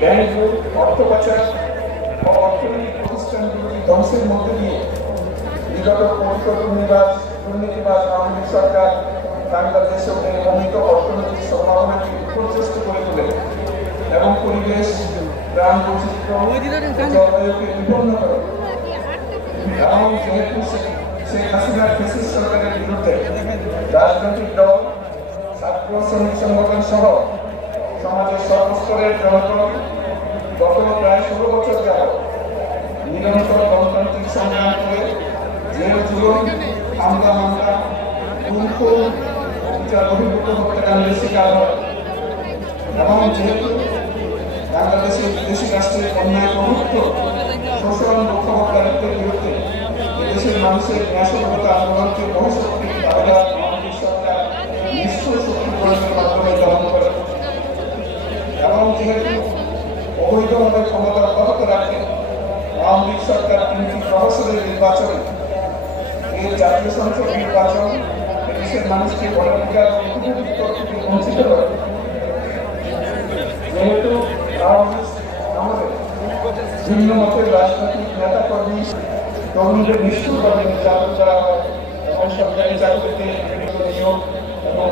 Bank অর্থ পাচার ও অর্থনৈতিক প্রতিষ্ঠানগুলোকে ধ্বংসের মধ্যে দিয়ে বিগত দুর্নীতিবাজ আওয়ামী লীগ সরকার বাংলাদেশে নির্মিত অর্থনৈতিক সম্ভাবনাকে বিপর্যস্ত করে তোলে এবং পরিবেশ, প্রাণ বৈচিত্র্য, জলবায়ুকে বিপন্ন করে। এবং যেহেতু শেখ হাসিনার ফ্যাসিস্ট সরকারের বিরুদ্ধে রাজনৈতিক দল, ছাত্র শ্রমিক সংগঠন সহ সমাজের সর্বস্তরের জনগণ গত প্রায় 16 বছর যাবৎ নিরন্তর গণতান্ত্রিক সংগ্রাম করে জেল জুলুম, হামলা মামলা, খুন, বিচার বহির্ভূত হত্যাকাণ্ডের শিকার হয়। এবং যেহেতু বাংলাদেশের বিদেশি রাষ্ট্রের অন্যায় প্রভুত্ব, শোষণ, রক্ষাকারিত্বের বিরুদ্ধে দেশের মানুষের ন্যায়সঙ্গত আন্দোলনকে বহুশক্তি তারা আমাদের সরকার নিশ্চয় শক্তি প্রয়োগের মাধ্যমে দমন করে। এবং যেহেতু অবৈধভাবে ক্ষমতা অব্যাহত রাখে আওয়ামী লীগ সরকার 3টি প্রহসনের নির্বাচনে এই জাতীয় সংসদ নির্বাচন দেশের মানুষকে ভোটাধিকার থেকে বঞ্চিত করে। যেহেতু আওয়ামী আমাদের ভিন্ন মতের রাজনৈতিক নেতা কর্মী তরুণদের নিষ্ঠুরভাবে নির্যাতন করা হয় এবং সরকারি চাকরিতে নিয়োগ এবং